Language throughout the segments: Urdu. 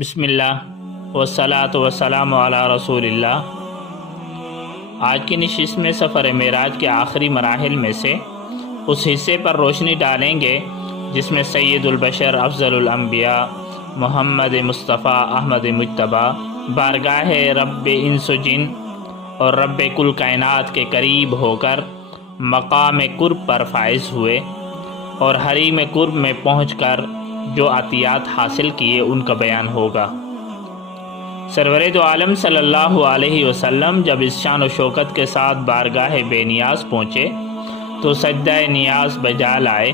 بسم اللہ والصلاۃ والسلام علی رسول اللہ۔ آج کی نشست میں سفر معراج کے آخری مراحل میں سے اس حصے پر روشنی ڈالیں گے جس میں سید البشر افضل الانبیاء محمد مصطفیٰ احمد مجتبیٰ بارگاہ رب انس و جن اور رب کل کائنات کے قریب ہو کر مقام قرب پر فائز ہوئے اور حریم قرب میں پہنچ کر جو عطیات حاصل کیے ان کا بیان ہوگا۔ سرور دو عالم صلی اللہ علیہ وسلم جب اس شان و شوکت کے ساتھ بارگاہ بے نیاز پہنچے تو سجدہ نیاز بجا لائے۔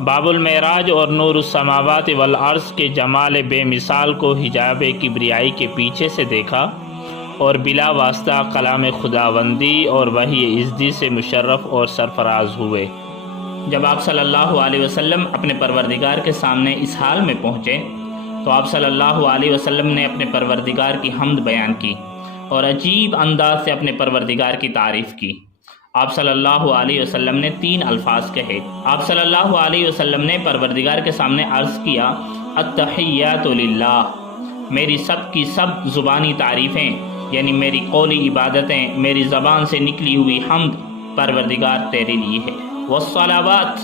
باب المعراج اور نور السماوات والارض کے جمال بے مثال کو حجاب کبریائی کے پیچھے سے دیکھا اور بلا واسطہ کلام خداوندی اور وحی ازدی سے مشرف اور سرفراز ہوئے۔ جب آپ صلی اللہ علیہ وسلم اپنے پروردگار کے سامنے اس حال میں پہنچے تو آپ صلی اللہ علیہ وسلم نے اپنے پروردگار کی حمد بیان کی اور عجیب انداز سے اپنے پروردگار کی تعریف کی۔ آپ صلی اللہ علیہ وسلم نے 3 الفاظ کہے۔ آپ صلی اللہ علیہ وسلم نے پروردگار کے سامنے عرض کیا، التحیات للہ، میری سب کی سب زبانی تعریفیں یعنی میری قولی عبادتیں، میری زبان سے نکلی ہوئی حمد پروردگار تیرے لیے ہے۔ والصلوات،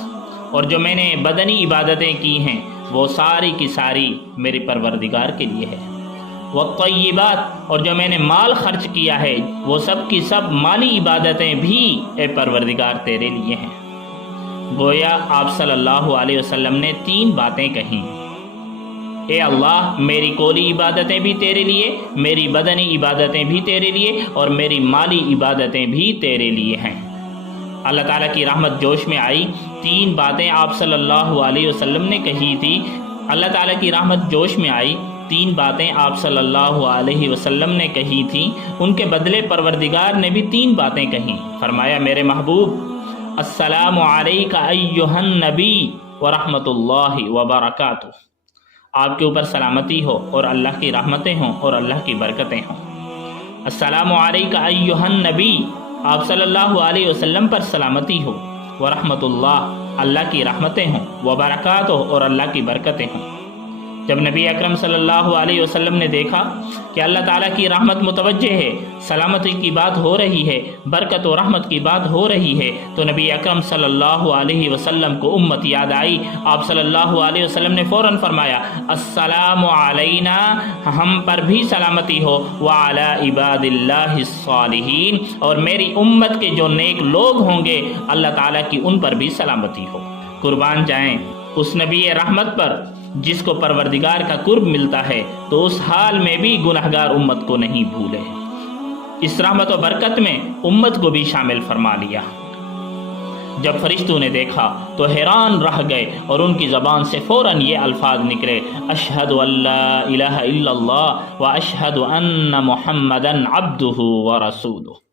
اور جو میں نے بدنی عبادتیں کی ہیں وہ ساری کی ساری میرے پروردگار کے لیے ہے۔ والطیبات، اور جو میں نے مال خرچ کیا ہے وہ سب کی سب مالی عبادتیں بھی اے پروردگار تیرے لیے ہیں۔ گویا آپ صلی اللہ علیہ وسلم نے 3 باتیں کہیں، اے اللہ میری قولی عبادتیں بھی تیرے لیے، میری بدنی عبادتیں بھی تیرے لیے اور میری مالی عبادتیں بھی تیرے لیے ہیں۔ اللہ تعالیٰ کی رحمت جوش میں آئی۔ 3 باتیں آپ صلی اللہ علیہ وسلم نے کہی تھی۔ اللہ تعالیٰ کی رحمت جوش میں آئی، 3 باتیں آپ صلی اللہ علیہ وسلم نے کہی تھیں، ان کے بدلے پروردگار نے بھی 3 باتیں کہیں۔ فرمایا، میرے محبوب السلام علیک ایھا النبی ورحمۃ اللہ وبرکاتہ، آپ کے اوپر سلامتی ہو اور اللہ کی رحمتیں ہوں اور اللہ کی برکتیں ہوں۔ السلام علیک ایھا النبی، آپ صلی اللہ علیہ وسلم پر سلامتی ہو، ورحمۃ اللہ، اللہ کی رحمتیں ہوں، وبرکاتہ، اور اللہ کی برکتیں ہوں۔ جب نبی اکرم صلی اللہ علیہ وسلم نے دیکھا کہ اللہ تعالیٰ کی رحمت متوجہ ہے، سلامتی کی بات ہو رہی ہے، برکت و رحمت کی بات ہو رہی ہے، تو نبی اکرم صلی اللہ علیہ وسلم کو امت یاد آئی۔ آپ صلی اللہ علیہ وسلم نے فوراً فرمایا، السلام علینا، ہم پر بھی سلامتی ہو، وعلی عباد اللہ الصالحین، اور میری امت کے جو نیک لوگ ہوں گے اللہ تعالیٰ کی ان پر بھی سلامتی ہو۔ قربان جائیں اس نبی رحمت پر جس کو پروردگار کا قرب ملتا ہے تو اس حال میں بھی گنہگار امت کو نہیں بھولے۔ اس رحمت و برکت میں امت کو بھی شامل فرما لیا۔ جب فرشتوں نے دیکھا تو حیران رہ گئے اور ان کی زبان سے فوراً یہ الفاظ نکلے، اشہد ان لا الہ الا اللہ واشہد ان محمدا عبدہ ورسولہ۔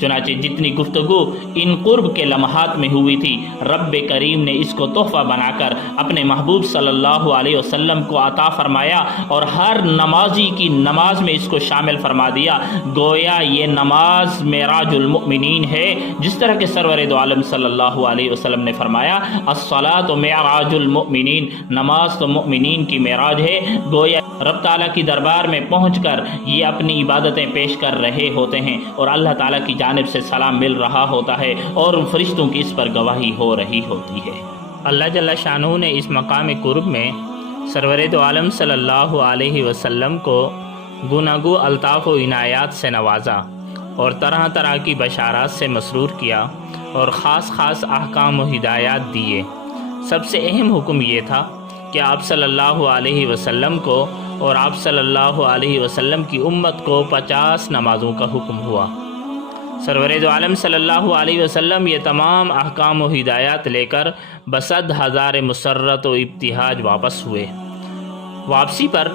چنانچہ جتنی گفتگو ان قرب کے لمحات میں ہوئی تھی، رب کریم نے اس کو تحفہ بنا کر اپنے محبوب صلی اللہ علیہ وسلم کو عطا فرمایا اور ہر نمازی کی نماز میں اس کو شامل فرما دیا۔ گویا یہ نماز معراج المؤمنین ہے، جس طرح کہ سرور دو عالم صلی اللہ علیہ وسلم نے فرمایا، الصلاۃ معراج المؤمنین، نماز تو مؤمنین کی معراج ہے۔ گویا رب تعالیٰ کی دربار میں پہنچ کر یہ اپنی عبادتیں پیش کر رہے ہوتے ہیں اور اللہ تعالیٰ کی جانب سے سلام مل رہا ہوتا ہے اور فرشتوں کی اس پر گواہی ہو رہی ہوتی ہے۔ اللہ جل شانہ نے اس مقام قرب میں سرور دو عالم صلی اللہ علیہ وسلم کو گناگو الطاف و عنایات سے نوازا اور طرح طرح کی بشارات سے مسرور کیا اور خاص خاص احکام و ہدایات دیے۔ سب سے اہم حکم یہ تھا کہ آپ صلی اللہ علیہ وسلم کو اور آپ صلی اللہ علیہ وسلم کی امت کو 50 نمازوں کا حکم ہوا۔ سرور دو عالم صلی اللہ علیہ وسلم یہ تمام احکام و ہدایات لے کر بصد ہزار مسرت و ابتہاج واپس ہوئے۔ واپسی پر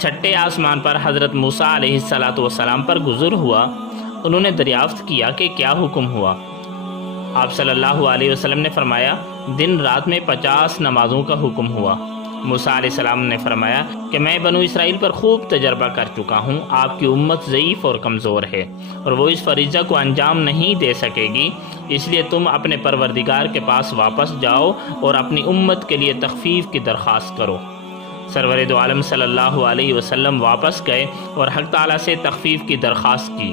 چھٹے آسمان پر حضرت موسیٰ علیہ السلام پر گزر ہوا۔ انہوں نے دریافت کیا کہ کیا حکم ہوا۔ آپ صلی اللہ علیہ وسلم نے فرمایا، دن رات میں 50 نمازوں کا حکم ہوا۔ موسیٰ علیہ السلام نے فرمایا کہ میں بنو اسرائیل پر خوب تجربہ کر چکا ہوں، آپ کی امت ضعیف اور کمزور ہے اور وہ اس فریضہ کو انجام نہیں دے سکے گی، اس لیے تم اپنے پروردگار کے پاس واپس جاؤ اور اپنی امت کے لیے تخفیف کی درخواست کرو۔ سرور دو عالم صلی اللہ علیہ وسلم واپس گئے اور حق تعالیٰ سے تخفیف کی درخواست کی۔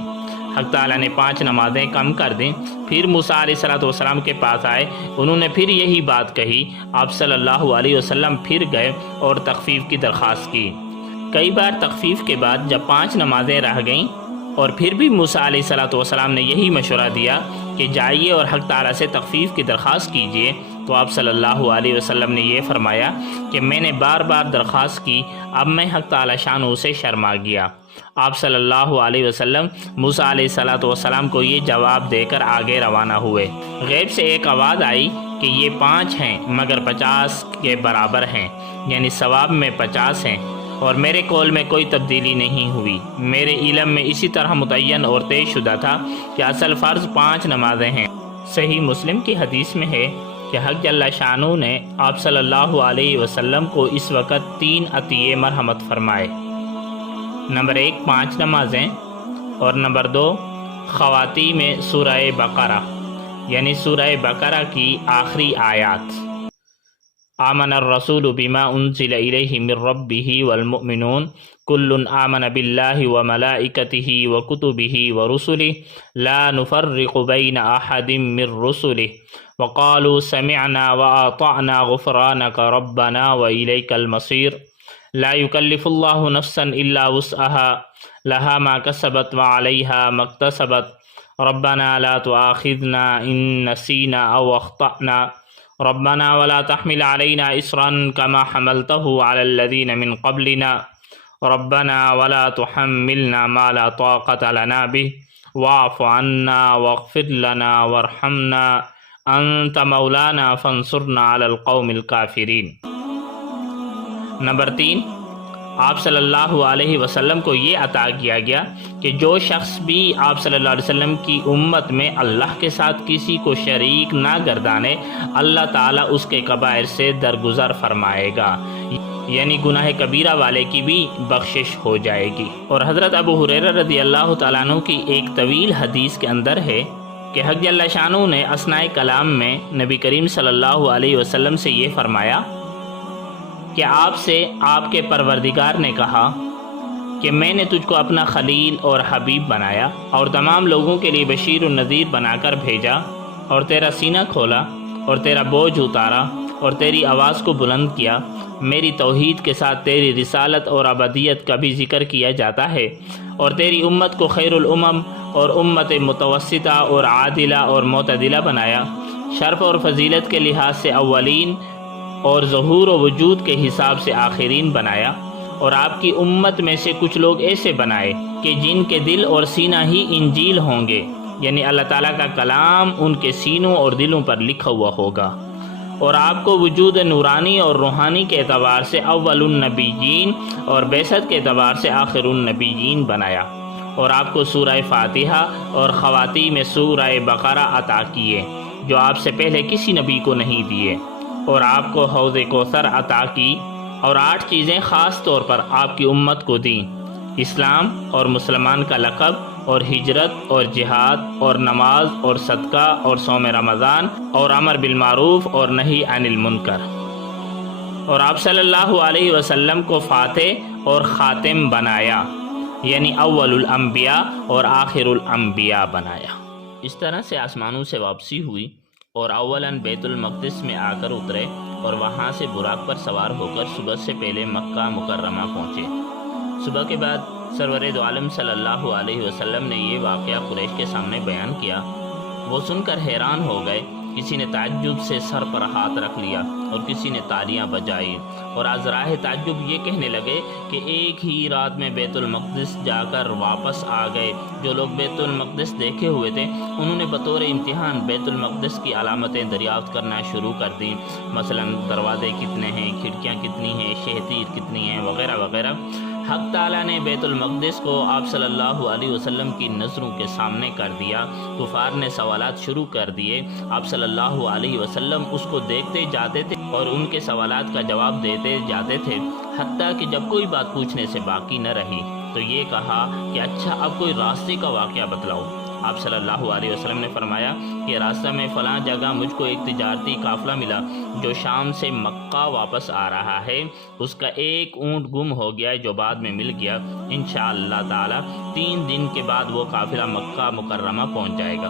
حق تعالیٰ نے 5 نمازیں کم کر دیں۔ پھر موسیٰ علیہ السلام کے پاس آئے، انہوں نے پھر یہی بات کہی۔ آپ صلی اللہ علیہ وسلم پھر گئے اور تخفیف کی درخواست کی۔ کئی بار تخفیف کے بعد جب 5 نمازیں رہ گئیں اور پھر بھی موسیٰ علیہ السلام نے یہی مشورہ دیا کہ جائیے اور حق تعالیٰ سے تخفیف کی درخواست کیجیے، تو آپ صلی اللہ علیہ وسلم نے یہ فرمایا کہ میں نے بار بار درخواست کی، اب میں حق تعالیٰ شانہ سے شرما گیا۔ آپ صلی اللہ علیہ وسلم موسیٰ علیہ السلام کو یہ جواب دے کر آگے روانہ ہوئے۔ غیب سے ایک آواز آئی کہ یہ 5 ہیں مگر 50 کے برابر ہیں، یعنی ثواب میں 50 ہیں، اور میرے قول میں کوئی تبدیلی نہیں ہوئی۔ میرے علم میں اسی طرح متعین اور طے شدہ تھا کہ اصل فرض 5 نمازیں ہیں۔ صحیح مسلم کی حدیث میں ہے کہ حق جل شانہ نے آپ صلی اللہ علیہ وسلم کو اس وقت 3 عطیے مرحمت فرمائے۔ نمبر 1 5 نمازیں، اور نمبر 2 خواتین میں سورہ بقرہ، یعنی سورہ بقرہ کی آخری آیات۔ آمن الرسول بما انزل الیہ من ربہ والمؤمنون کل آمن باللہ وملائکتہ وکتبہ ورسلہ لا نفرق بین احد من رسلہ وقالوا سمعنا واطعنا غفرانک ربنا والیک المصیر لا یکلف اللہ نفسا الا وسعها لها ما کسبت وعلیہا ما اکتسبت ربنا لا تؤاخذنا ان نسینا او اخطأنا ربنا ولا تحمل علينا إصرا كما حملته على الذين من قبلنا ربنا ولا تحملنا ما لا طاقة لنا به واعف عنا واغفر لنا وارحمنا أنت مولانا فانصرنا على القوم الكافرين۔ نمبر 3 آپ صلی اللہ علیہ وسلم کو یہ عطا کیا گیا کہ جو شخص بھی آپ صلی اللہ علیہ وسلم کی امت میں اللہ کے ساتھ کسی کو شریک نہ گردانے، اللہ تعالیٰ اس کے کبائر سے درگزر فرمائے گا، یعنی گناہ کبیرہ والے کی بھی بخشش ہو جائے گی۔ اور حضرت ابو ہریرہ رضی اللہ تعالیٰ عنہ کی ایک طویل حدیث کے اندر ہے کہ حق جل شانہ نے اثناء کلام میں نبی کریم صلی اللہ علیہ وسلم سے یہ فرمایا کہ آپ سے آپ کے پروردگار نے کہا کہ میں نے تجھ کو اپنا خلیل اور حبیب بنایا اور تمام لوگوں کے لیے بشیر و نذیر بنا کر بھیجا، اور تیرا سینہ کھولا اور تیرا بوجھ اتارا اور تیری آواز کو بلند کیا۔ میری توحید کے ساتھ تیری رسالت اور ابدیت کا بھی ذکر کیا جاتا ہے، اور تیری امت کو خیر الامم اور امت متوسطہ اور عادلہ اور معتدلہ بنایا، شرف اور فضیلت کے لحاظ سے اولین اور ظہور و وجود کے حساب سے آخرین بنایا، اور آپ کی امت میں سے کچھ لوگ ایسے بنائے کہ جن کے دل اور سینہ ہی انجیل ہوں گے، یعنی اللہ تعالیٰ کا کلام ان کے سینوں اور دلوں پر لکھا ہوا ہوگا، اور آپ کو وجود نورانی اور روحانی کے اعتبار سے اول النبیین اور بعثت کے اعتبار سے آخر النبیین بنایا، اور آپ کو سورہ فاتحہ اور خواتین میں سورہ بقرہ عطا کیے جو آپ سے پہلے کسی نبی کو نہیں دیے، اور آپ کو حوض کوثر عطا کی، اور 8 چیزیں خاص طور پر آپ کی امت کو دیں: اسلام اور مسلمان کا لقب، اور ہجرت اور جہاد اور نماز اور صدقہ اور صوم رمضان اور امر بالمعروف اور نہی عن المنکر، اور آپ صلی اللہ علیہ وسلم کو فاتح اور خاتم بنایا، یعنی اول الانبیاء اور آخر الانبیاء بنایا۔ اس طرح سے آسمانوں سے واپسی ہوئی اور اولاً بیت المقدس میں آ کر اترے، اور وہاں سے براق پر سوار ہو کر صبح سے پہلے مکہ مکرمہ پہنچے۔ صبح کے بعد سرور دو عالم صلی اللہ علیہ وسلم نے یہ واقعہ قریش کے سامنے بیان کیا۔ وہ سن کر حیران ہو گئے، کسی نے تعجب سے سر پر ہاتھ رکھ لیا اور کسی نے تالیاں بجائی، اور از راہ تعجب یہ کہنے لگے کہ ایک ہی رات میں بیت المقدس جا کر واپس آ گئے۔ جو لوگ بیت المقدس دیکھے ہوئے تھے انہوں نے بطور امتحان بیت المقدس کی علامتیں دریافت کرنا شروع کر دیں، مثلا دروازے کتنے ہیں، کھڑکیاں کتنی ہیں، شہتیر کتنی ہیں، وغیرہ وغیرہ۔ حق تعالیٰ نے بیت المقدس کو آپ صلی اللہ علیہ وسلم کی نظروں کے سامنے کر دیا۔ کفار نے سوالات شروع کر دیے، آپ صلی اللہ علیہ وسلم اس کو دیکھتے جاتے تھے اور ان کے سوالات کا جواب دیتے جاتے تھے، حتیٰ کہ جب کوئی بات پوچھنے سے باقی نہ رہی تو یہ کہا کہ اچھا اب کوئی راستے کا واقعہ بتلاؤ۔ آپ صلی اللہ علیہ وسلم نے فرمایا کہ راستہ میں فلاں جگہ مجھ کو ایک تجارتی قافلہ ملا جو شام سے مکہ واپس آ رہا ہے، اس کا ایک اونٹ گم ہو گیا جو بعد میں مل گیا، انشاءاللہ تعالی 3 دن کے بعد وہ قافلہ مکہ مکرمہ پہنچ جائے گا،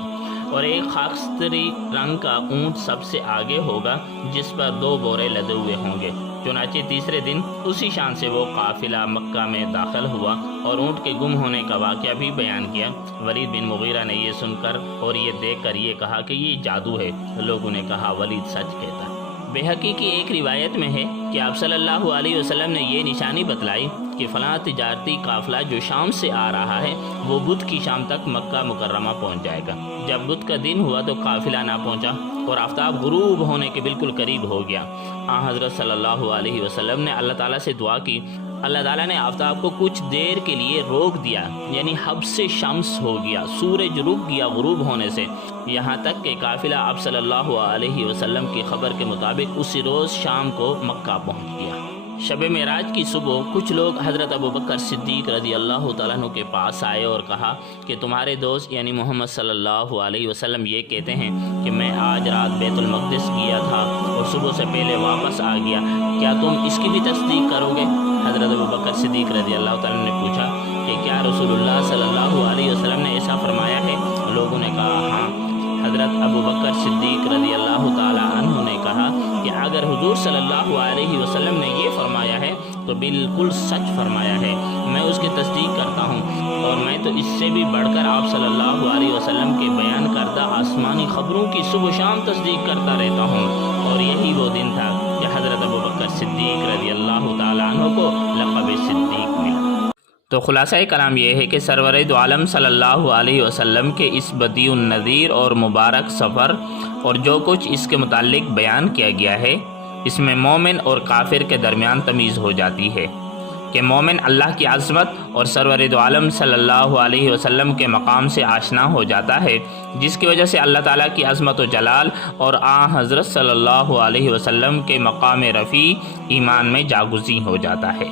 اور ایک خاکستری رنگ کا اونٹ سب سے آگے ہوگا جس پر 2 بورے لدے ہوئے ہوں گے۔ چنانچہ تیسرے دن اسی شان سے وہ قافلہ مکہ میں داخل ہوا اور اونٹ کے گم ہونے کا واقعہ بھی بیان کیا۔ ولید بن مغیرہ نے یہ سن کر اور یہ دیکھ کر یہ کہا کہ یہ جادو ہے۔ لوگوں نے کہا ولید سچ کہتا ہے۔ بہقی کی ایک روایت میں ہے کہ آپ صلی اللہ علیہ وسلم نے یہ نشانی بتلائی کہ فلاں تجارتی قافلہ جو شام سے آ رہا ہے وہ بدھ کی شام تک مکہ مکرمہ پہنچ جائے گا۔ جب بدھ کا دن ہوا تو قافلہ نہ پہنچا اور آفتاب غروب ہونے کے بالکل قریب ہو گیا۔ حضرت صلی اللہ علیہ وسلم نے اللہ تعالیٰ سے دعا کی۔ اللہ تعالیٰ نے آفتاب کو کچھ دیر کے لیے روک دیا، یعنی حبس شمس ہو گیا، سورج رک گیا غروب ہونے سے، یہاں تک کہ قافلہ آپ صلی اللہ علیہ وسلم کی خبر کے مطابق اسی روز شام کو مکہ پہنچ گیا۔ شب معراج کی صبح کچھ لوگ حضرت ابوبکر صدیق رضی اللہ تعالیٰ عنہ کے پاس آئے اور کہا کہ تمہارے دوست یعنی محمد صلی اللہ علیہ وسلم یہ کہتے ہیں کہ میں آج رات بیت المقدس گیا تھا اور صبح سے پہلے واپس آ گیا، کیا تم اس کی بھی تصدیق کرو گے؟ حضرت ابوبکر صدیق رضی اللہ تعالیٰ نے پوچھا کہ کیا رسول اللہ صلی اللہ علیہ وسلم نے ایسا فرمایا ہے؟ لوگوں نے کہا ہاں۔ حضرت ابوبکر صدیق رضی اللہ تعالیٰ عنہ نے کہا کہ اگر حضور صلی اللہ علیہ وسلم نے یہ فرمایا ہے تو بالکل سچ فرمایا ہے، میں اس کی تصدیق کرتا ہوں، اور میں تو اس سے بھی بڑھ کر آپ صلی اللہ علیہ وسلم کے بیان کردہ آسمانی خبروں کی صبح شام تصدیق کرتا رہتا ہوں۔ اور یہی وہ دن تھا کہ حضرت ابوبکر صدیق رضی اللہ تعالیٰ عنہ کو لقب صدیق ملا۔ تو خلاصہ کلام یہ ہے کہ سرور دو عالم صلی اللہ علیہ وسلم کے اس بدیع النظیر اور مبارک سفر اور جو کچھ اس کے متعلق بیان کیا گیا ہے، اس میں مومن اور کافر کے درمیان تمیز ہو جاتی ہے کہ مومن اللہ کی عظمت اور سرور دو عالم صلی اللہ علیہ وسلم کے مقام سے آشنا ہو جاتا ہے، جس کی وجہ سے اللہ تعالیٰ کی عظمت و جلال اور حضرت صلی اللہ علیہ وسلم کے مقام رفیع ایمان میں جاگزیں ہو جاتا ہے،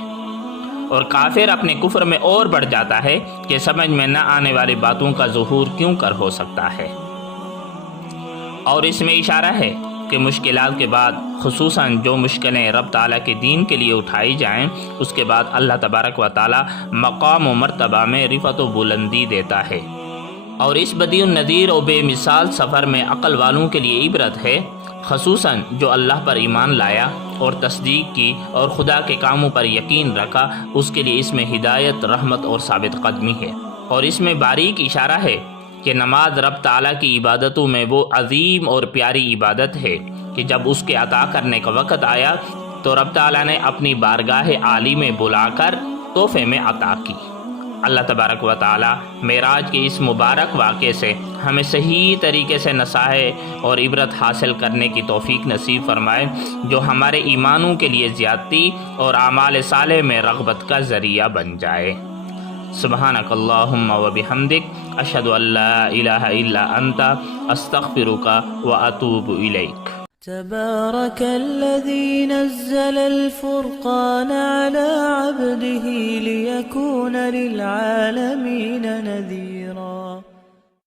اور کافر اپنے کفر میں اور بڑھ جاتا ہے کہ سمجھ میں نہ آنے والی باتوں کا ظہور کیوں کر ہو سکتا ہے۔ اور اس میں اشارہ ہے کہ مشکلات کے بعد خصوصاً جو مشکلیں رب تعالیٰ کے دین کے لیے اٹھائی جائیں، اس کے بعد اللہ تبارک و تعالیٰ مقام و مرتبہ میں رفعت و بلندی دیتا ہے۔ اور اس بدیع النظیر و بے مثال سفر میں عقل والوں کے لیے عبرت ہے، خصوصاً جو اللہ پر ایمان لایا اور تصدیق کی اور خدا کے کاموں پر یقین رکھا، اس کے لیے اس میں ہدایت، رحمت اور ثابت قدمی ہے۔ اور اس میں باریک اشارہ ہے کہ نماز رب تعالیٰ کی عبادتوں میں وہ عظیم اور پیاری عبادت ہے کہ جب اس کے عطا کرنے کا وقت آیا تو رب تعالیٰ نے اپنی بارگاہ عالی میں بلا کر تحفے میں عطا کی۔ اللہ تبارک و تعالیٰ معراج کے اس مبارک واقعے سے ہمیں صحیح طریقے سے نصائح اور عبرت حاصل کرنے کی توفیق نصیب فرمائے، جو ہمارے ایمانوں کے لیے زیادتی اور اعمال صالح میں رغبت کا ذریعہ بن جائے۔ سبحانک اللہم و بحمدک، اشہد ان لا الہ الا انت، استغفرک و اتوب الیک۔ تبارك الذي نزل الفرقان على عبده ليكون للعالمين نذيرا۔